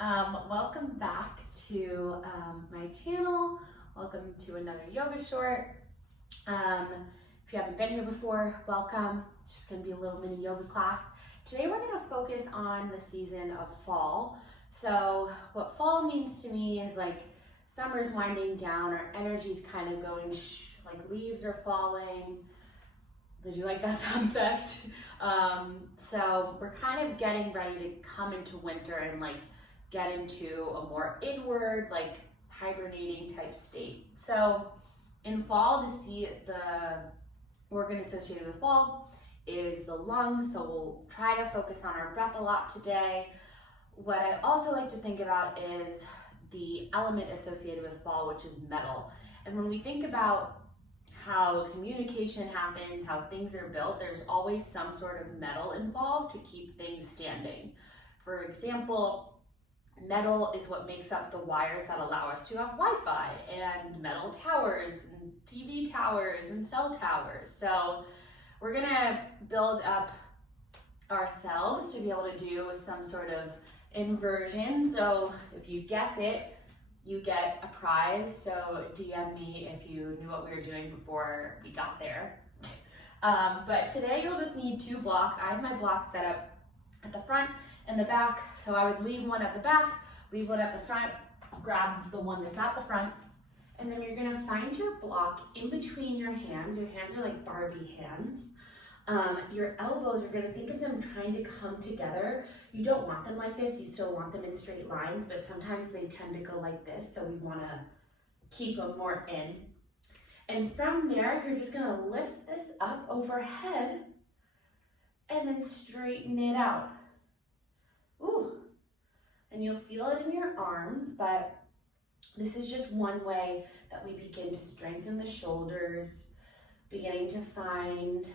Welcome back to my channel. Welcome to another yoga short. If you haven't been here before, welcome. It's just going to be a little mini yoga class. Today we're going to focus on the season of fall. So what fall means to me is like summer's winding down, our energy's kind of going like leaves are falling. Did you like that sound effect? So we're kind of getting ready to come into winter and like get into a more inward, like hibernating type state. So in fall, to see the organ associated with fall is the lungs. So we'll try to focus on our breath a lot today. What I also like to think about is the element associated with fall, which is metal. And when we think about how communication happens, how things are built, there's always some sort of metal involved to keep things standing. For example, metal is what makes up the wires that allow us to have Wi-Fi and metal towers and TV towers and cell towers. So we're gonna build up ourselves to be able to do some sort of inversion. So if you guess it, you get a prize. So DM me if you knew what we were doing before we got there. But today you'll just need two blocks. I have my blocks set up at the front and the back. So I would leave one at the back, leave one at the front, grab the one that's at the front, and then you're gonna find your block in between your hands. Your hands are like Barbie hands. Your elbows are gonna think of them trying to come together. You don't want them like this, you still want them in straight lines, but sometimes they tend to go like this, so we wanna keep them more in. And from there, you're just gonna lift this up overhead and then straighten it out. Ooh, and you'll feel it in your arms, but this is just one way that we begin to strengthen the shoulders, beginning to find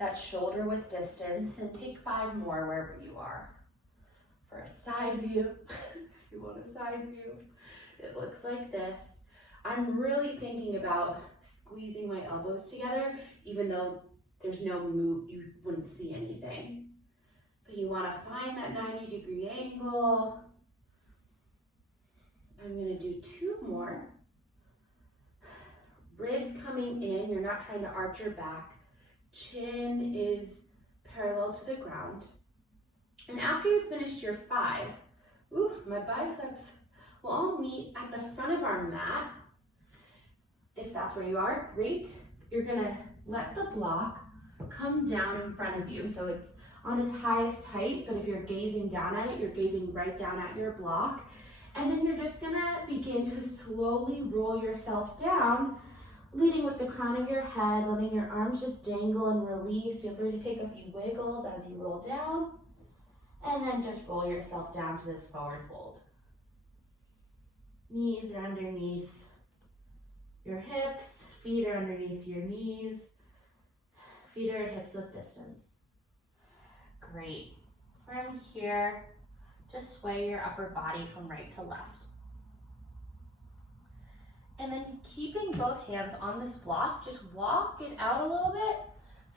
that shoulder width distance, and take 5 more wherever you are. For a side view, if you want a side view, it looks like this. I'm really thinking about squeezing my elbows together, even though there's no move, you wouldn't see anything. But you want to find that 90-degree angle. I'm going to do 2 more. Ribs coming in, you're not trying to arch your back. Chin is parallel to the ground. And after you've finished your 5, ooh, my biceps will all meet at the front of our mat. If that's where you are, great. You're gonna let the block come down in front of you. So it's on its highest height, but if you're gazing down at it, you're gazing right down at your block. And then you're just gonna begin to slowly roll yourself down, leading with the crown of your head, letting your arms just dangle and release. Feel free to take a few wiggles as you roll down, and then just roll yourself down to this forward fold. Knees are underneath your hips, feet are underneath your knees, feet are hips width distance. Great. From here, just sway your upper body from right to left. And then keeping both hands on this block, just walk it out a little bit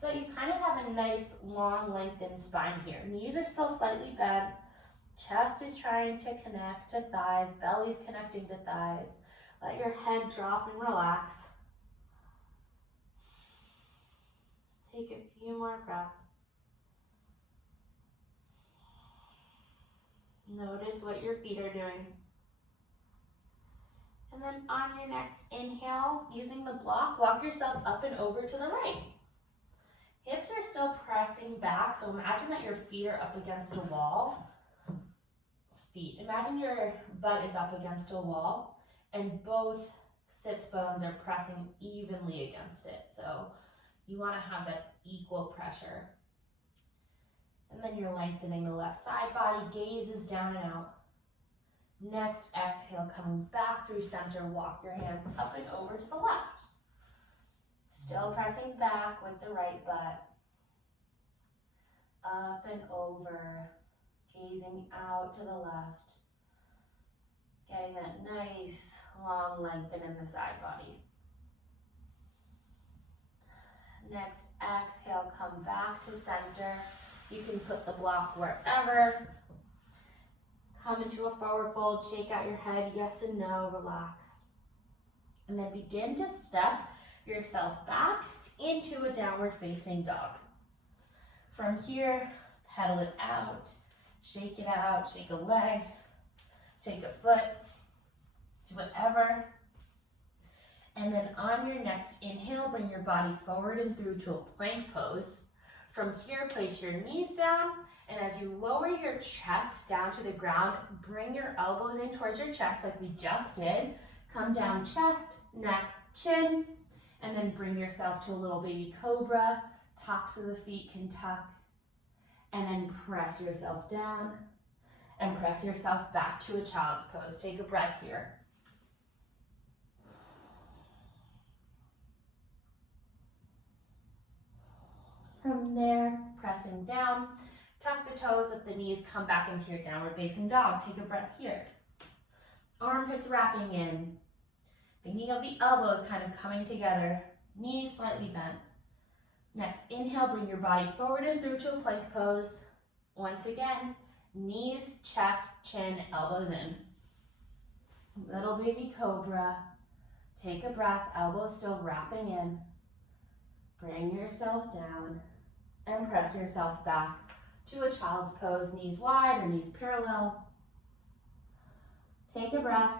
so that you kind of have a nice long lengthened spine here. Knees are still slightly bent, chest is trying to connect to thighs, belly's connecting to thighs. Let your head drop and relax. Take a few more breaths. Notice what your feet are doing. And then on your next inhale, using the block, walk yourself up and over to the right. Hips are still pressing back, so imagine that your feet are up against a wall. Imagine your butt is up against a wall, and both sits bones are pressing evenly against it. So you want to have that equal pressure. And then you're lengthening the left side body, gazes down and out. Next exhale, coming back through center, walk your hands up and over to the left. Still pressing back with the right butt. Up and over, gazing out to the left. Getting that nice long lengthen in the side body. Next exhale, come back to center. You can put the block wherever. Come into a forward fold, shake out your head, yes and no, relax. And then begin to step yourself back into a downward facing dog. From here, pedal it out, shake a leg, take a foot, do whatever. And then on your next inhale, bring your body forward and through to a plank pose. From here, place your knees down, and as you lower your chest down to the ground, bring your elbows in towards your chest like we just did. Come down chest, neck, chin, and then bring yourself to a little baby cobra. Tops of the feet can tuck, and then press yourself down and press yourself back to a child's pose. Take a breath here. From there, pressing down, tuck the toes, let the knees come back into your downward facing dog. Take a breath here. Armpits wrapping in. Thinking of the elbows kind of coming together, knees slightly bent. Next, inhale, bring your body forward and through to a plank pose. Once again, knees, chest, chin, elbows in. Little baby cobra. Take a breath, elbows still wrapping in. Bring yourself down and press yourself back to a child's pose, knees wide or knees parallel. Take a breath.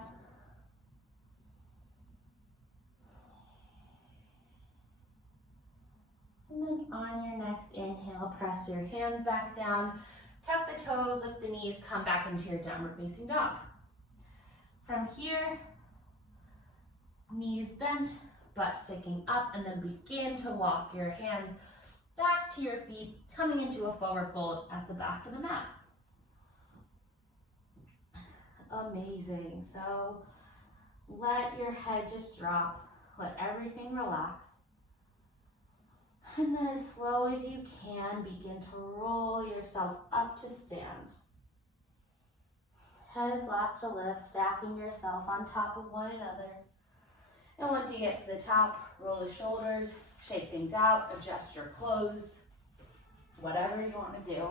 And then on your next inhale, press your hands back down, tuck the toes, lift the knees, come back into your downward facing dog. From here, knees bent, butt sticking up, and then begin to walk your hands back to your feet, coming into a forward fold at the back of the mat. Amazing. So let your head just drop, let everything relax. And then as slow as you can, begin to roll yourself up to stand. Head is last to lift, stacking yourself on top of one another. And once you get to the top, roll the shoulders, shake things out, adjust your clothes, whatever you want to do.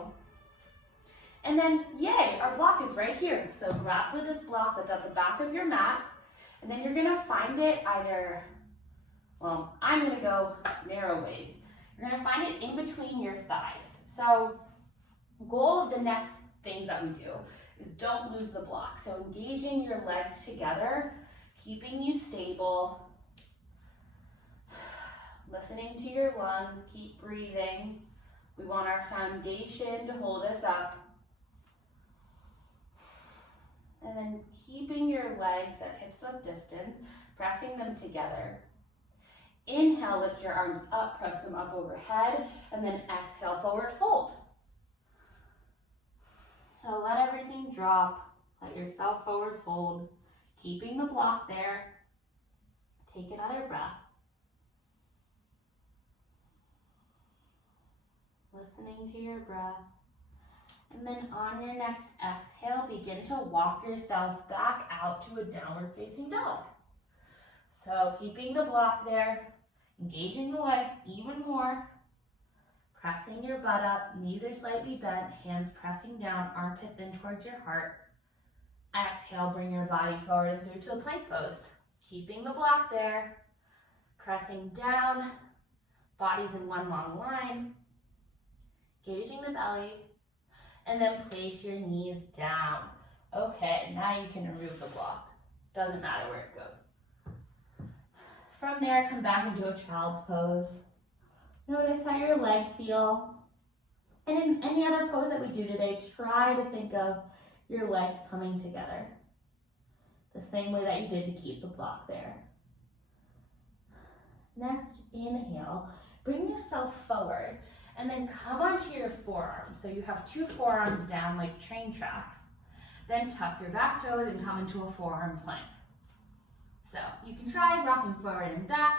And then, yay, our block is right here. So grab for this block that's at the back of your mat, and then you're gonna find it either, well, I'm gonna go narrow ways. You're gonna find it in between your thighs. So goal of the next things that we do is don't lose the block. So engaging your legs together, keeping you stable, listening to your lungs, keep breathing. We want our foundation to hold us up. And then keeping your legs at hips width distance, pressing them together. Inhale, lift your arms up, press them up overhead, and then exhale, forward fold. So let everything drop, let yourself forward fold, keeping the block there. Take another breath. Listening to your breath. And then on your next exhale, begin to walk yourself back out to a downward facing dog. So keeping the block there, engaging the legs even more, pressing your butt up, knees are slightly bent, hands pressing down, armpits in towards your heart. Exhale, bring your body forward and through to a plank pose. Keeping the block there, pressing down, bodies in one long line, engaging the belly, and then place your knees down. Okay, now you can remove the block. Doesn't matter where it goes. From there, come back into a child's pose. Notice how your legs feel. And in any other pose that we do today, try to think of your legs coming together. The same way that you did to keep the block there. Next, inhale. Bring yourself forward and then come onto your forearms. So you have two forearms down like train tracks. Then tuck your back toes and come into a forearm plank. So you can try rocking forward and back,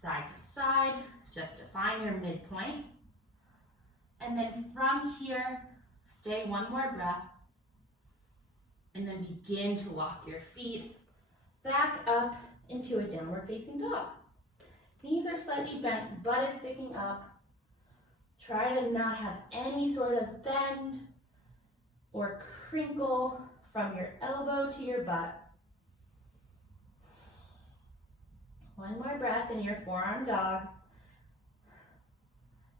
side to side, just to find your midpoint. And then from here, stay one more breath. And then begin to walk your feet back up into a downward facing dog. Knees are slightly bent, butt is sticking up. Try to not have any sort of bend or crinkle. from your elbow to your butt. One more breath in your forearm dog.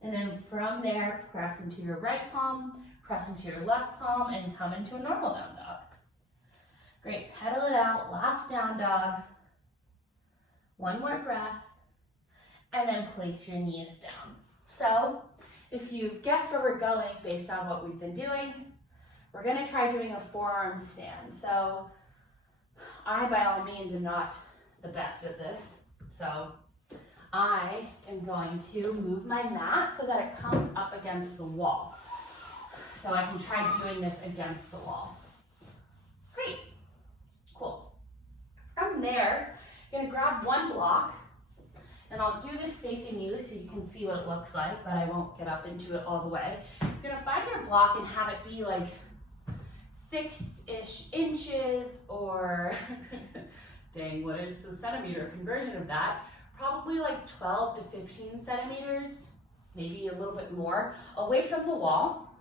And then from there, press into your right palm, press into your left palm, and come into a normal down dog. Great, pedal it out, last down dog. One more breath, and then place your knees down. So, if you've guessed where we're going based on what we've been doing, we're gonna try doing a forearm stand. So, I, by all means, am not the best at this. So, I am going to move my mat so that it comes up against the wall. So I can try doing this against the wall. Great, cool. From there, you're gonna grab one block, and I'll do this facing you so you can see what it looks like, but I won't get up into it all the way. You're gonna find your block and have it be like 6-ish inches, or dang, what is the centimeter conversion of that? Probably like 12 to 15 centimeters, maybe a little bit more, away from the wall.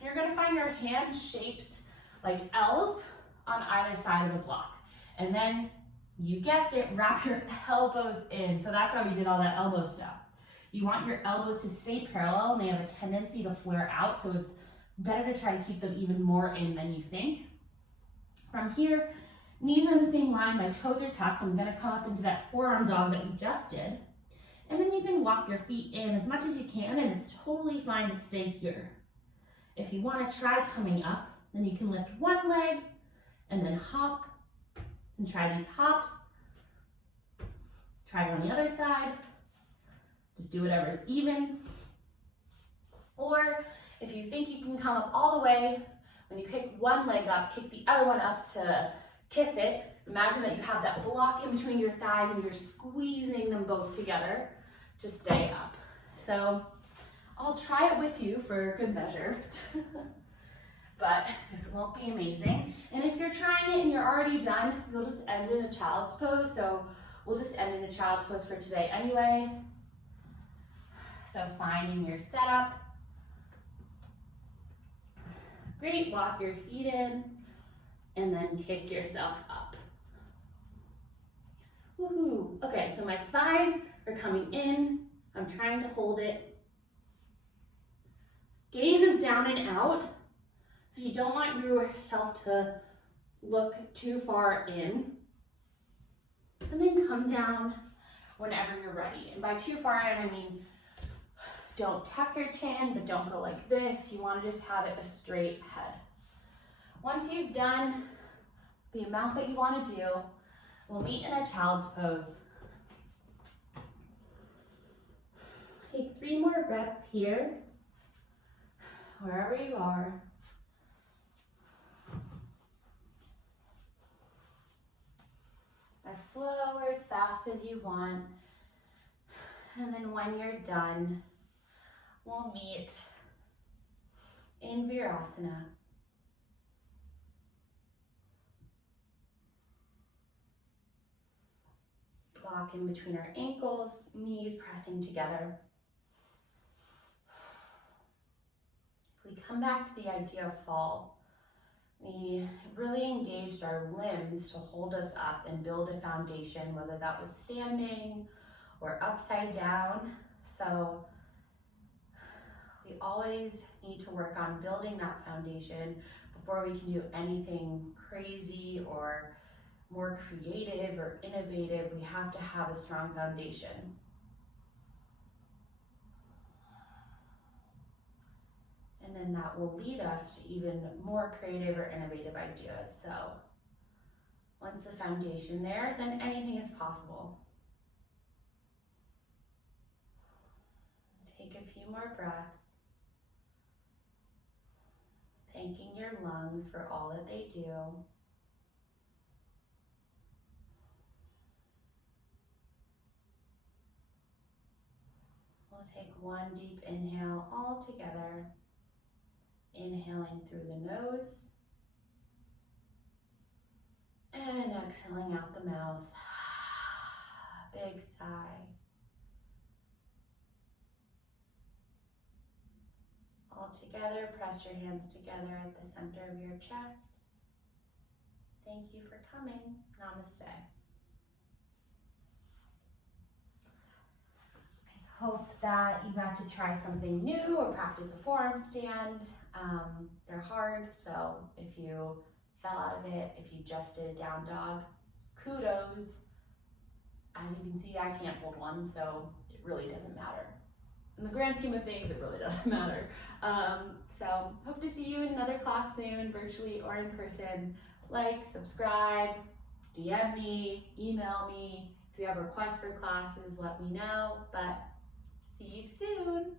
And you're gonna find your hands shaped like L's on either side of the block. And then, you guessed it, wrap your elbows in. So that's why we did all that elbow stuff. You want your elbows to stay parallel, and they have a tendency to flare out, so it's better to try to keep them even more in than you think. From here, knees are in the same line, my toes are tucked. I'm gonna come up into that forearm dog that we just did. And then you can walk your feet in as much as you can, and it's totally fine to stay here. If you wanna try coming up, then you can lift one leg and then hop, and try these hops. Try it on the other side. Just do whatever's even. Or if you think you can come up all the way, when you kick one leg up, kick the other one up to kiss it. Imagine that you have that block in between your thighs and you're squeezing them both together to stay up. So I'll try it with you for good measure, but this won't be amazing. And if you're trying it and you're already done, you'll just end in a child's pose. So we'll just end in a child's pose for today anyway. So finding your setup. Great, walk your feet in, and then kick yourself up. Woohoo! Okay, so my thighs are coming in. I'm trying to hold it. Gaze is down and out, so you don't want yourself to look too far in. And then come down whenever you're ready. And by too far in, I mean, don't tuck your chin, but don't go like this. You want to just have it a straight head. Once you've done the amount that you want to do, we'll meet in a child's pose. Take 3 more breaths here, wherever you are. As slow or as fast as you want. And then when you're done, we'll meet in Virasana. Block in between our ankles, knees pressing together. If we come back to the idea of fall, we really engaged our limbs to hold us up and build a foundation, whether that was standing or upside down. So we always need to work on building that foundation before we can do anything crazy or more creative or innovative. We have to have a strong foundation. And then that will lead us to even more creative or innovative ideas. So once the foundation there, then anything is possible. Take a few more breaths, thanking your lungs for all that they do. We'll take one deep inhale all together. Inhaling through the nose and exhaling out the mouth. Big sigh. All together, press your hands together at the center of your chest. Thank you for coming. Namaste. I hope that you got to try something new or practice a forearm stand. They're hard, so if you fell out of it, if you just did a down dog, kudos. As you can see, I can't hold one, so it really doesn't matter. In the grand scheme of things, it really doesn't matter. So hope to see you in another class soon, virtually or in person. Like, subscribe, DM me, email me. If you have requests for classes, let me know, but see you soon.